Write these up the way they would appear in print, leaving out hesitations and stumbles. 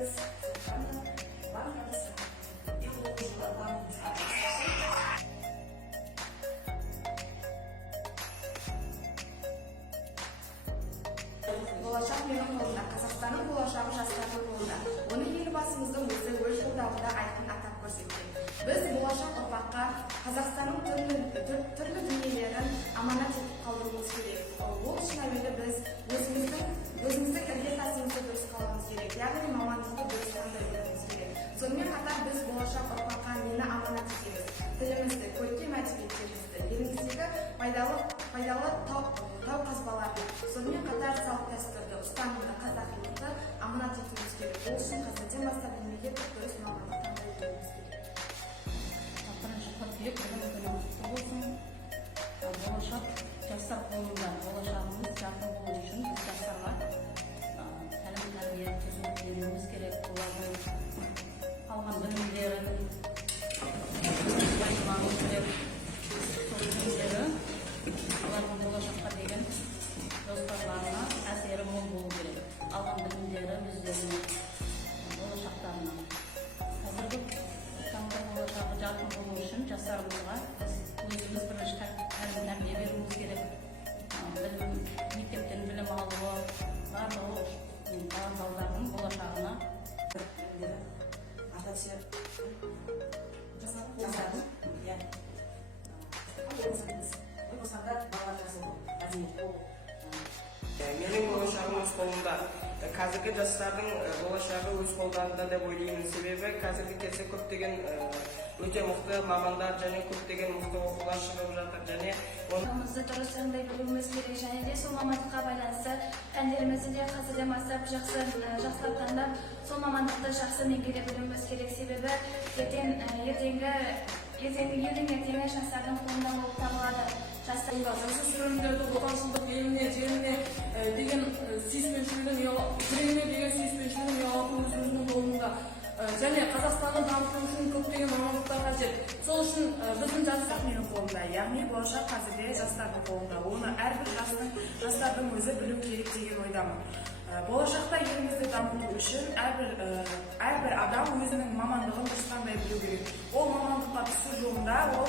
Biz barımız болашақ менің қолымда, Қазақстанның болашағы жастардың қолында. Оны елбасымыздың өзі өз жолдауында айқын атап көрсеткен. Біз болашақ ұрпаққа Қазақстанның түрлі дүниелерін аманат етіп қалдыруымыз керек. Ол үшін әуелі біз өзіміздің іргетасымызды дұрыс қалауымыз керек, яғни мамандықты дұрыс таңдай білуіміз керек. Сонымен қатар біз болашақ ұрпаққа нені аманат етеміз? Тілімізді, көркем әдебиеттерімізді, еліміздегі пайдалы тау қазбаларды, сонымен қатар салт дәстүрді, ұстанымды, қазақилықты аманат етуіміз керек. Ол үшін қазірден бастап мемлекеттік дұрыс мамандық таңдай білуіміз керек. Бірінші қыркүйек білім күні құтты болсын. Болашақ жастар қолында. Болашағымыз жарқын болу үшін біз жастарға тәлім тәрбие түсінік беруіміз керек. Олардың алған білімдерін пайдалануымыз керек. Сол білімдері олардың болашаққа деген жоспарларына әсері мол болу керек. Алған білімдері өздерінің болашақтарына. Қазіргі таңда болашағы жарқын болу үшін жастарымызға біз өзіміз бірінші тәлім тәрбие беруіміз керек. Мектептен білім алуы барлығы балалардың болашағына Менің болашағым өз қолымда. Қазіргі жастардың болашағы өз қолдарында деп ойлаймын. Себебі қазіргі кезде көптеген өте мықты мамандар және көптеген мықты оқулар шығып жатыр және мамандығымызды дұрыс таңдай білуіміз керек және де сол мамандыққа байланысты пәндерімізді де қазірден бастап жақсылап таңдап сол мамандықты жақсы меңгере білуіміз керек. Себебі ертеңгі жастардың қолында болып табылады. Жасөспірімдерді отаншылдық еліне жеріне деген сүйіспеншілігін ұялату өзіміздің қолымызда. Және Қазақстанды дамыту үшін көптеген мамандықтар қажет. Сол үшін біздің жастар менің қолымда, яғни болашақ қазірде жастардың қолында. Оны әрбір жастардың өзі білу керек деген ойдамын. Болашақта елімізді дамыту үшін әрбір адам өзінің мамандығын дұрыс таңдай білу керек. Ол мамандыққа түсу жолында ол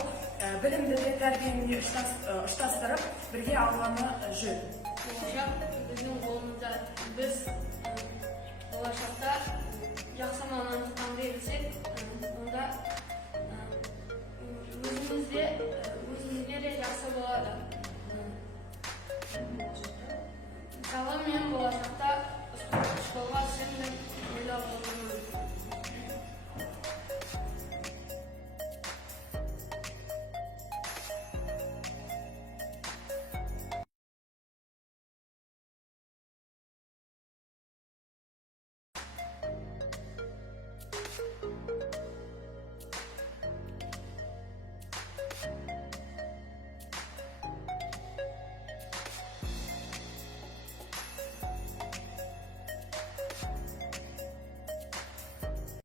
білімді де тәрбиені ұштастырып бірге алғаны жөн. Болашақ біздің қолымызда. Біз болашақта жақсы мамандық таңдай білсек, онда өзімізге де жақсы болады. Мысалы мен болашақта